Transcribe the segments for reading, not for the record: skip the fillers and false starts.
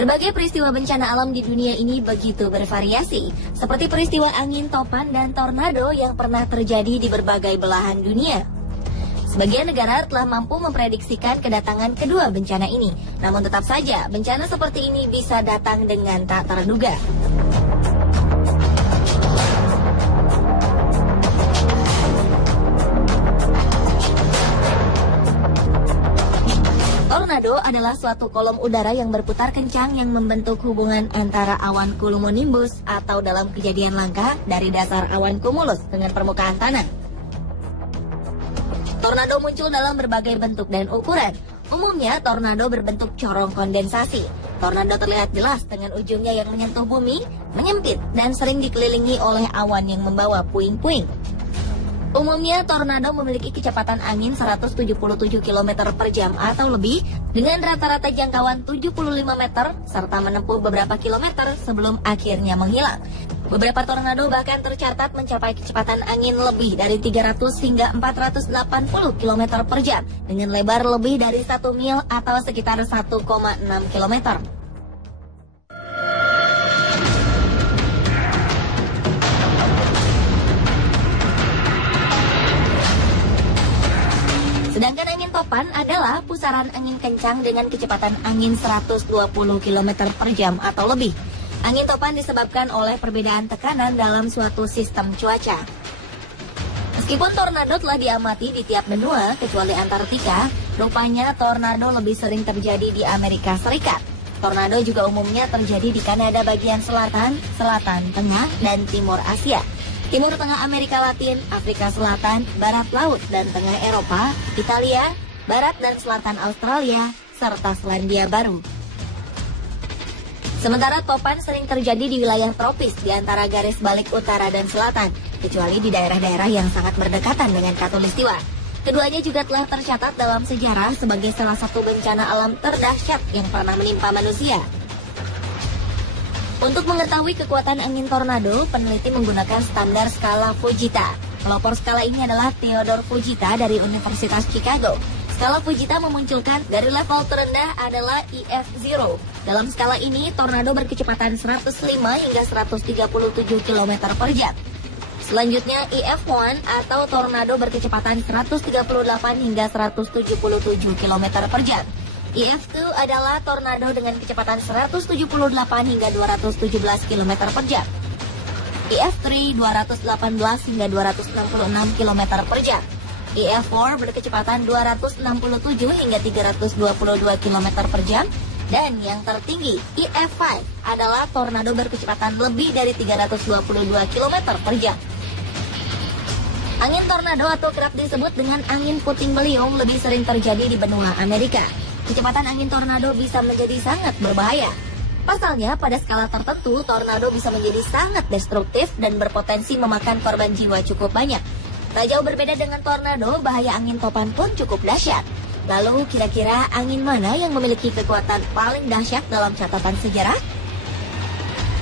Berbagai peristiwa bencana alam di dunia ini begitu bervariasi, seperti peristiwa angin topan dan tornado yang pernah terjadi di berbagai belahan dunia. Sebagian negara telah mampu memprediksikan kedatangan kedua bencana ini, namun tetap saja bencana seperti ini bisa datang dengan tak terduga. Tornado adalah suatu kolom udara yang berputar kencang yang membentuk hubungan antara awan cumulonimbus atau dalam kejadian langka dari dasar awan cumulus dengan permukaan tanah. Tornado muncul dalam berbagai bentuk dan ukuran. Umumnya tornado berbentuk corong kondensasi. Tornado terlihat jelas dengan ujungnya yang menyentuh bumi, menyempit dan sering dikelilingi oleh awan yang membawa puing-puing. Umumnya, tornado memiliki kecepatan angin 177 km per jam atau lebih dengan rata-rata jangkauan 75 meter serta menempuh beberapa kilometer sebelum akhirnya menghilang. Beberapa tornado bahkan tercatat mencapai kecepatan angin lebih dari 300 hingga 480 km per jam dengan lebar lebih dari 1 mil atau sekitar 1,6 km. Sedangkan angin topan adalah pusaran angin kencang dengan kecepatan angin 120 km per jam atau lebih. Angin topan disebabkan oleh perbedaan tekanan dalam suatu sistem cuaca. Meskipun tornado telah diamati di tiap benua kecuali Antartika, rupanya tornado lebih sering terjadi di Amerika Serikat. Tornado juga umumnya terjadi di Kanada bagian selatan, selatan, tengah, dan timur Asia. Timur Tengah Amerika Latin, Afrika Selatan, Barat Laut dan Tengah Eropa, Italia, Barat dan Selatan Australia, serta Selandia Baru. Sementara topan sering terjadi di wilayah tropis di antara garis balik utara dan selatan, kecuali di daerah-daerah yang sangat berdekatan dengan Khatulistiwa. Keduanya juga telah tercatat dalam sejarah sebagai salah satu bencana alam terdahsyat yang pernah menimpa manusia. Untuk mengetahui kekuatan angin tornado, peneliti menggunakan standar skala Fujita. Pelopor skala ini adalah Theodore Fujita dari Universitas Chicago. Skala Fujita memunculkan dari level terendah adalah EF0. Dalam skala ini, tornado berkecepatan 105 hingga 137 km per jam. Selanjutnya, EF1 atau tornado berkecepatan 138 hingga 177 km per jam. EF2 adalah tornado dengan kecepatan 178 hingga 217 km per jam. EF3 218 hingga 266 km per jam. EF4 berkecepatan 267 hingga 322 km per jam. Dan yang tertinggi, EF5 adalah tornado berkecepatan lebih dari 322 km per jam. Angin tornado atau kerap disebut dengan angin puting beliung lebih sering terjadi di benua Amerika. Kecepatan angin tornado bisa menjadi sangat berbahaya. Pasalnya, pada skala tertentu, tornado bisa menjadi sangat destruktif dan berpotensi memakan korban jiwa cukup banyak. Tak jauh berbeda dengan tornado, bahaya angin topan pun cukup dahsyat. Lalu, kira-kira angin mana yang memiliki kekuatan paling dahsyat dalam catatan sejarah?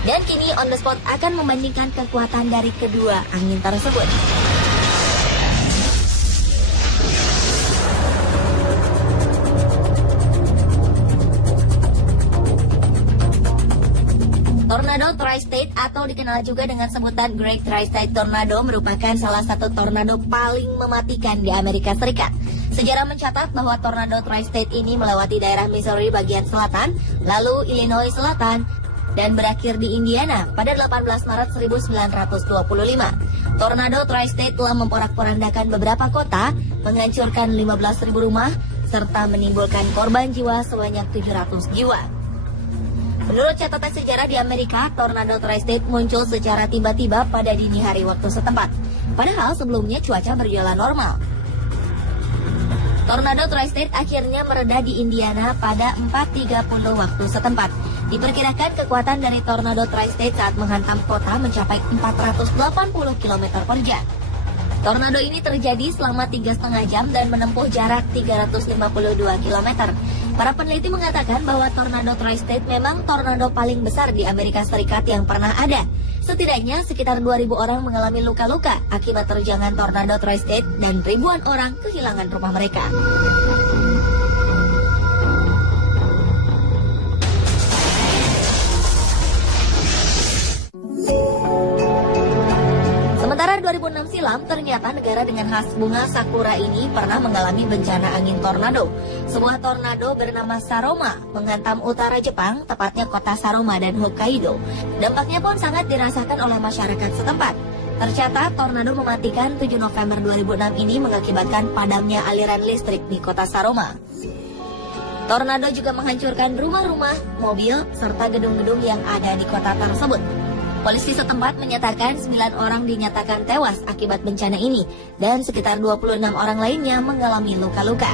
Dan kini On The Spot akan membandingkan kekuatan dari kedua angin tersebut. Tornado Tri-State atau dikenal juga dengan sebutan Great Tri-State Tornado merupakan salah satu tornado paling mematikan di Amerika Serikat. Sejarah mencatat bahwa tornado Tri-State ini melewati daerah Missouri bagian selatan, lalu Illinois Selatan, dan berakhir di Indiana pada 18 Maret 1925. Tornado Tri-State telah memporak-porandakan beberapa kota, menghancurkan 15.000 rumah, serta menimbulkan korban jiwa sebanyak 700 jiwa. Menurut catatan sejarah di Amerika, tornado Tri-State muncul secara tiba-tiba pada dini hari waktu setempat. Padahal sebelumnya cuaca berjalan normal. Tornado Tri-State akhirnya mereda di Indiana pada 4.30 waktu setempat. Diperkirakan kekuatan dari tornado Tri-State saat menghantam kota mencapai 480 km per jam. Tornado ini terjadi selama 3,5 jam dan menempuh jarak 352 km. Para peneliti mengatakan bahwa tornado Tri-State memang tornado paling besar di Amerika Serikat yang pernah ada. Setidaknya sekitar 2.000 orang mengalami luka-luka akibat terjangan tornado Tri-State dan ribuan orang kehilangan rumah mereka. malam, ternyata negara dengan khas bunga sakura ini pernah mengalami bencana angin tornado. Sebuah tornado bernama Saroma menghantam utara Jepang, tepatnya kota Saroma dan Hokkaido. Dampaknya pun sangat dirasakan oleh masyarakat setempat. Tercatat, tornado mematikan 7 November 2006 ini mengakibatkan padamnya aliran listrik di kota Saroma. Tornado juga menghancurkan rumah-rumah, mobil, serta gedung-gedung yang ada di kota tersebut. Polisi setempat menyatakan 9 orang dinyatakan tewas akibat bencana ini dan sekitar 26 orang lainnya mengalami luka-luka.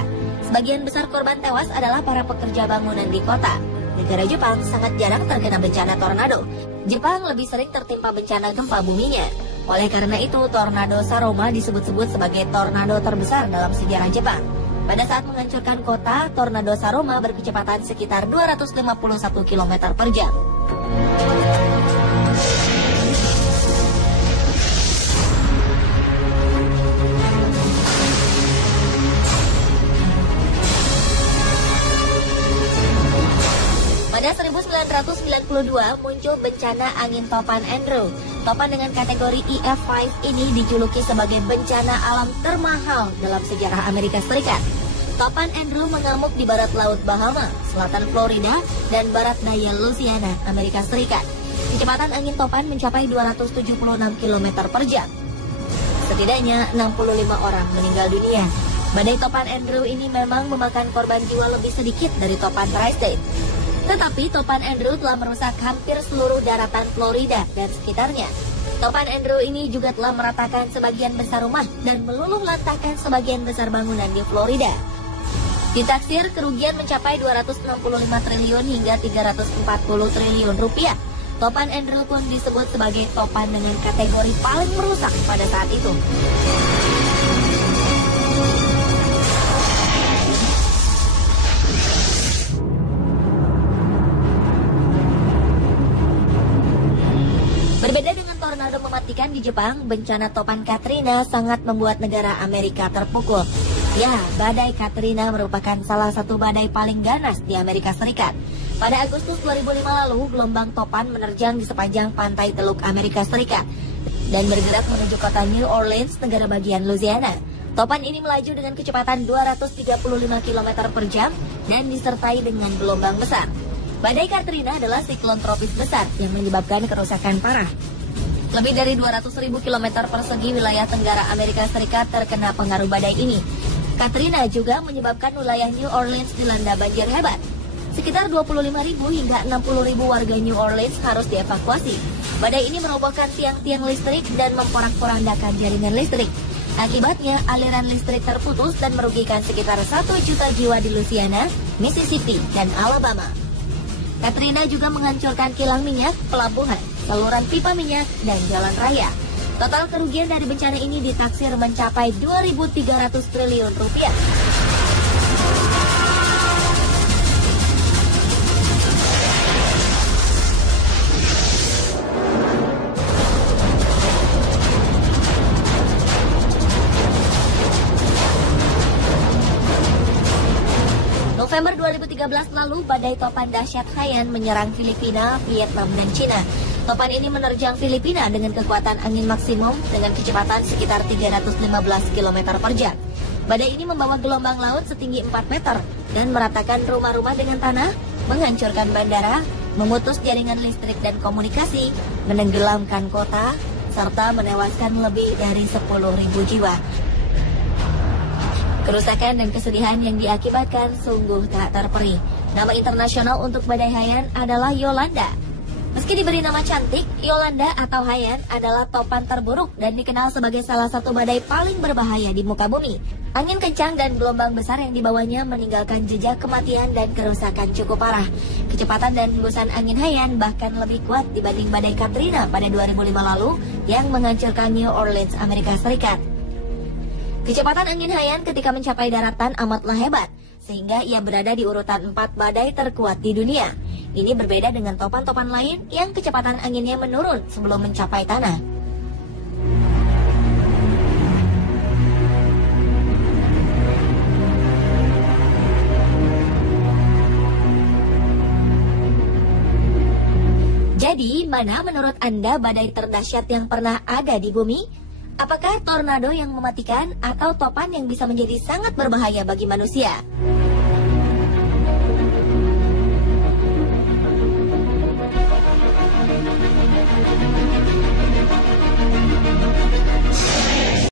Sebagian besar korban tewas adalah para pekerja bangunan di kota. Negara Jepang sangat jarang terkena bencana tornado. Jepang lebih sering tertimpa bencana gempa buminya. Oleh karena itu, tornado Saroma disebut-sebut sebagai tornado terbesar dalam sejarah Jepang. Pada saat menghancurkan kota, tornado Saroma berkecepatan sekitar 251 km per jam. Pada 1992 muncul bencana angin topan Andrew. Topan dengan kategori EF5 ini dijuluki sebagai bencana alam termahal dalam sejarah Amerika Serikat. Topan Andrew mengamuk di barat laut Bahama, selatan Florida, dan barat daya Louisiana, Amerika Serikat. Kecepatan angin topan mencapai 276 km per jam. Setidaknya 65 orang meninggal dunia. Badai topan Andrew ini memang memakan korban jiwa lebih sedikit dari topan Tri-State. Tetapi topan Andrew telah merusak hampir seluruh daratan Florida dan sekitarnya. Topan Andrew ini juga telah meratakan sebagian besar rumah dan meluluh lantahkan sebagian besar bangunan di Florida. Ditaksir kerugian mencapai 265 triliun hingga 340 triliun rupiah. Topan Andrew pun disebut sebagai topan dengan kategori paling merusak pada saat itu. Berbeda dengan tornado mematikan di Jepang, bencana topan Katrina sangat membuat negara Amerika terpukul. Ya, badai Katrina merupakan salah satu badai paling ganas di Amerika Serikat. Pada Agustus 2005 lalu, gelombang topan menerjang di sepanjang pantai Teluk Amerika Serikat dan bergerak menuju kota New Orleans, negara bagian Louisiana. Topan ini melaju dengan kecepatan 235 km per jam dan disertai dengan gelombang besar. Badai Katrina adalah siklon tropis besar yang menyebabkan kerusakan parah. Lebih dari 200.000 km persegi wilayah Tenggara Amerika Serikat terkena pengaruh badai ini. Katrina juga menyebabkan wilayah New Orleans dilanda banjir hebat. Sekitar 25.000 hingga 60.000 warga New Orleans harus dievakuasi. Badai ini merobohkan tiang-tiang listrik dan memporak-porandakan jaringan listrik. Akibatnya, aliran listrik terputus dan merugikan sekitar 1 juta jiwa di Louisiana, Mississippi, dan Alabama. Katrina juga menghancurkan kilang minyak, pelabuhan, saluran pipa minyak, dan jalan raya. Total kerugian dari bencana ini ditaksir mencapai 2.300 triliun rupiah. November 2013 lalu, badai topan dahsyat Haiyan menyerang Filipina, Vietnam, dan Cina. Topan ini menerjang Filipina dengan kekuatan angin maksimum dengan kecepatan sekitar 315 km per jam. Badai ini membawa gelombang laut setinggi 4 meter dan meratakan rumah-rumah dengan tanah, menghancurkan bandara, memutus jaringan listrik dan komunikasi, menenggelamkan kota, serta menewaskan lebih dari 10.000 jiwa. Kerusakan dan kesedihan yang diakibatkan sungguh tak terperi. Nama internasional untuk badai Haiyan adalah Yolanda. Meski diberi nama cantik, Yolanda atau Haiyan adalah topan terburuk dan dikenal sebagai salah satu badai paling berbahaya di muka bumi. Angin kencang dan gelombang besar yang dibawanya meninggalkan jejak kematian dan kerusakan cukup parah. Kecepatan dan hembusan angin Haiyan bahkan lebih kuat dibanding badai Katrina pada 2005 lalu yang menghancurkan New Orleans, Amerika Serikat. Kecepatan angin Haiyan ketika mencapai daratan amatlah hebat, sehingga ia berada di urutan 4 badai terkuat di dunia. Ini berbeda dengan topan-topan lain yang kecepatan anginnya menurun sebelum mencapai tanah. Jadi, mana menurut Anda badai terdahsyat yang pernah ada di bumi? Apakah tornado yang mematikan atau topan yang bisa menjadi sangat berbahaya bagi manusia?